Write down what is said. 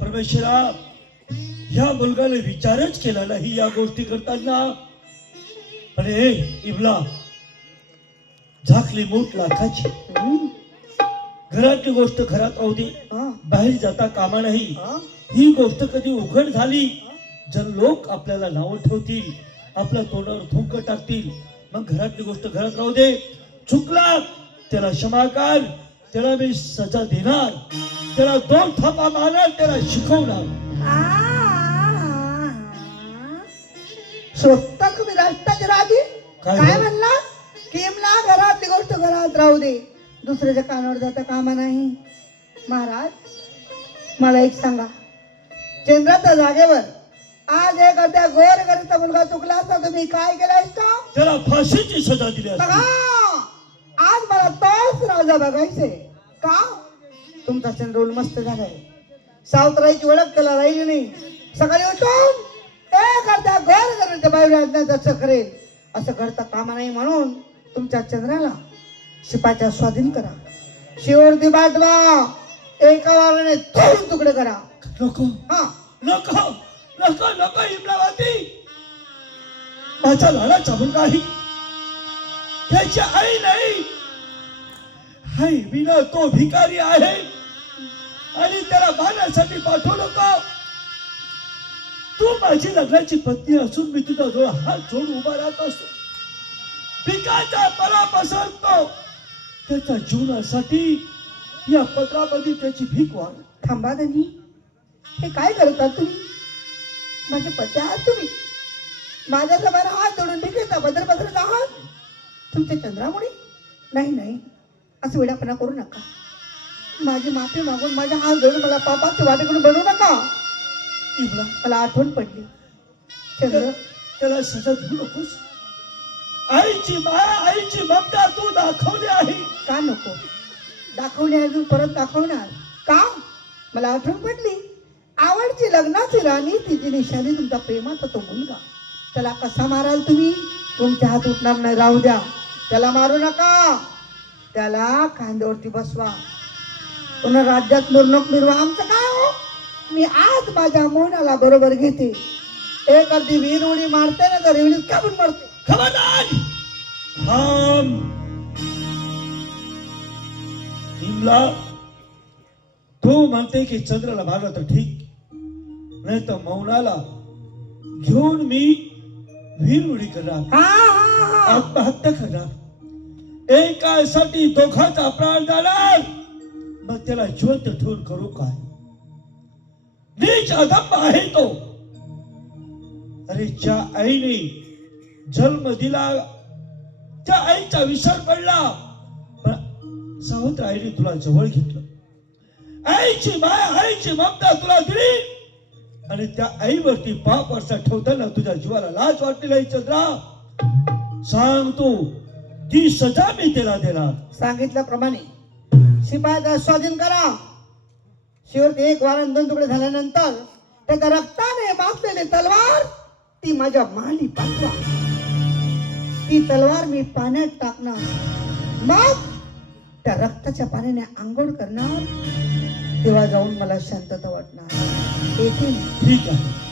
परमेश्वरा, या मुलगाने विचारच केला नाही या गोष्टी करताना. अरे इबला, झाकली मूठ लाखाची. घरातली गोष्ट घरात राहू दे, बाहेर जाता कामा नाही. ही गोष्ट कधी उघड झाली, जर लोक आपल्याला नाव ठेवतील, आपल्या तोंडावर थुंक टाकतील, मग घरातली गोष्ट घरात राहू दे. चुकला त्याला क्षमा कर, त्याला मी सजा देणार, त्याला 2 थापा मारणार, त्याला शिकवणार. स्वतः तुम्ही राष्ट्राचे राजे काय म्हणला? किमला घरातली गोष्ट घरात राहू दे, दुसऱ्याच्या कानावर जाता कामा नाही. महाराज, मला एक सांगा, चंद्राच्या जागेवर आज एक अर्ध्या गोर गरीचा मुलगा चुकला असता, तुम्ही काय केलं असतं? त्याला फाशीची सजा दिली असती. बघा, आज मला तोच राजा बघायचे का? तुमचा चंद्रोल मस्त झालाय, सावतराईची ओळख त्याला राहिली नाही. सकाळी उठून एक अर्ध्या गोर गरीच्या बाहेर जसं करेल असं करता कामा नाही. म्हणून तुमच्या चंद्राला शिपाच्या स्वाधीन करा, शिवरती पाठवा, एका वाराने 2 तुकडे करा. नको हा, नको नको नको इम्रावती, माझा लाडाचा मुलगा आहे, त्याची आई नाही. आई विना तो भिकारी आहे आणि त्याला मारण्यासाठी पाठवू नको. तू माझी लग्नाची पत्नी असून मी तुझा जवळ हात जोडून उभा राहत असतो. पिकाचा परा पसरतो, त्याच्या जीवनासाठी या पत्रामध्ये त्याची भीक वाढ. थांबा धनी, हे काय करता तुम्ही? माझे पती आहात तुम्ही, माझ्या जवळ हात जोडून भिकेचा बदल बदलत आहात तुमच्या चंद्रामुळे. नाही नाही, असं वेडापणा करू नका. माझी माफी मागून माझ्या हात जोडून मला पापाचे वाटेकडून बनवू नका. इब्रा, मला आठवण पडली, चंद्र त्याला सजा देऊ नकोस. आईची माया, आईची ममता तू दाखवली आहे. का नको दाखवली? अजून परत दाखवणार का? मला आठवण पडली, आवडची लग्नाची राणी, तिची निशाणी तुमचा प्रेमाचा तो मुलगा. त्याला कसा माराल तुम्ही? तुमच्या हात उठणार नाही, राहू द्या. त्याला मारू नका, त्याला खांद्यावरती बसवा, पुन्हा राज्यात मिरवणूक मिरवा. आमचं काय हो, मी आज माझ्या मोहनाला बरोबर घेते. एक अर्धी वीर उडी मारते ना, तर एवढीच का पण मारते. खबरदार, थांब. हिमला, तू म्हणते की चंद्राला मारलं तर ठीक, नाही तर मौनाला घेऊन मी वीर उडी करणार, आत्महत्या करणार. एकासाठी दोघांचा प्राण जाणार, मग त्याला जिवंत ठेवून करू काय? नीच अधम आहे तो. अरे, ज्या आईने जन्म दिला, त्या आईचा विसर पडला, पण सावत्र आईने तुला जवळ घेतलं. आईची माया, आईची ममता तुला दिली, आणि त्या आईवरती पाप वर्षा ठेवताना तुझ्या जीवाला लाज वाटली नाही. चंद्रा, सांग तू, ती सजा मी त्याला देणार. सांगितल्याप्रमाणे शिपायाचा स्वाधीन करा. शेवटी एक वारण 2 तुकडे झाल्यानंतर त्याच्या रक्ताने बांधलेली तलवार ती माझ्या मांडी पाठवा. ती तलवार मी पाण्यात टाकणार, मग त्या रक्ताच्या पाण्याने आंघोळ करणार, तेव्हा जाऊन मला शांतता वाटणार. येतील. ठीक आहे.